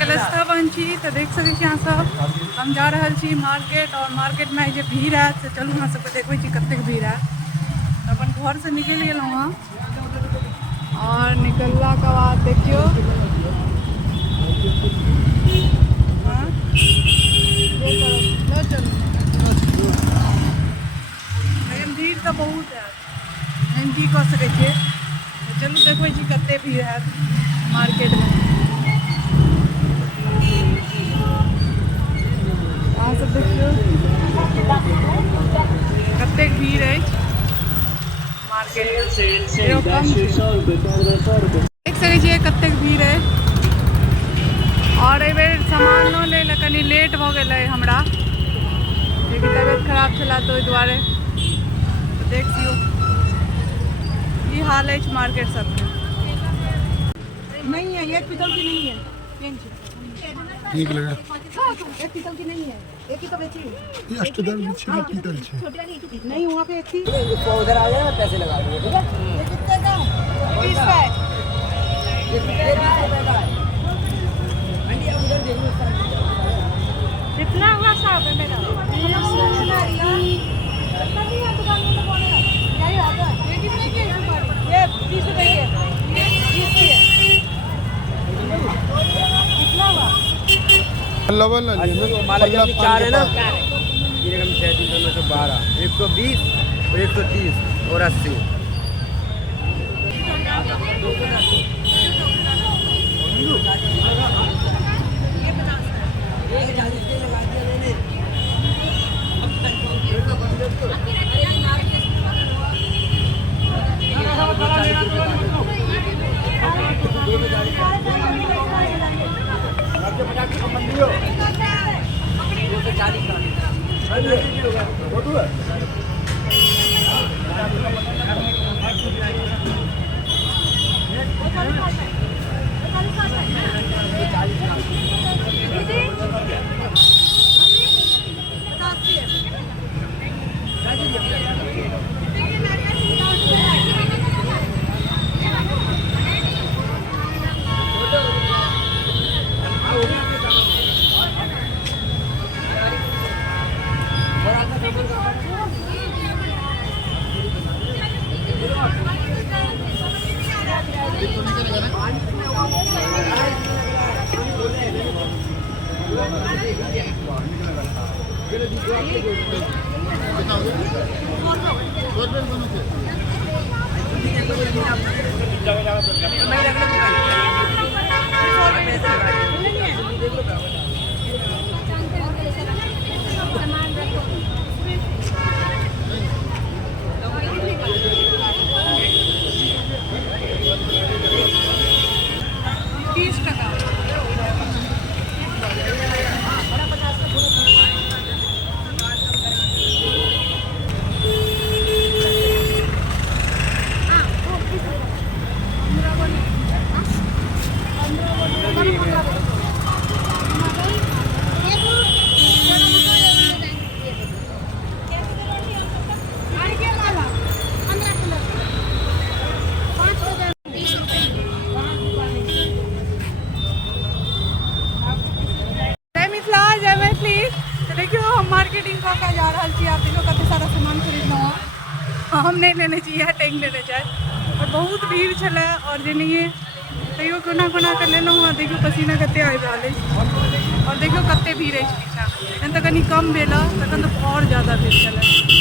कलस्था बन छी तो देख सकै छी अहाँ सब हम जा रहल छी मार्केट और मार्केट में जे भीड़ है से चलू अहाँ सबके देखबै छी कतेक भीड़ है। अपन घर से निकल गेलहुँ हँ और निकलला के बाद देखियो भीड़ तो बहुत है एहन की कह सकै छियै। चलू देखबै छी कते भीड़ है मार्केट में। अहाँ सब देखियो कतेक भीड़ है मार्केट में। देख सकै छियै कतेक भीड़ है और एहि बेर सामान लऽ लै लए कनि लेट भऽ गेलै हमरा क्योंकि तबियत खराब छला तो ओहि दुआरे। तो देखियो ये हाल है मार्केट सबके। नहीं है ये पीतल की नहीं है ठीक लगा एक पीतल की नहीं है एक ही तो बेची है ये अष्टदल बिछी पीतल छे नहीं वहाँ पे एक थी उधर आ जाए पैसे लगा दूंगा ठीक है। ये कितने का 20 का है। ये 20 रुपए का है। आंटी आप उधर देखो कितना हुआ साहब मेरा ये कितने की है ये 30 रुपए की है 20 की है कितना हुआ लवल माला जी अपनी 4 है ना ये रकम 612 120 और 130 और 80 मार्केटिंग कऽ के जा रहल छी। आप देखो कते सारा सामान खरीदलहुँ हँ। हम नहीं लेने चाहिए टैंक लेने जाए और बहुत भीड़ छलै और जे नहीं तैयो कोना कोना के लेलहुँ हँ। देखियो पसीना कते आबि रहल अछि और देखियो कते भीड़ अछि पीछा। एखन तऽ कनि कम भेल तखन तऽ और ज़्यादा भीड़ छलै।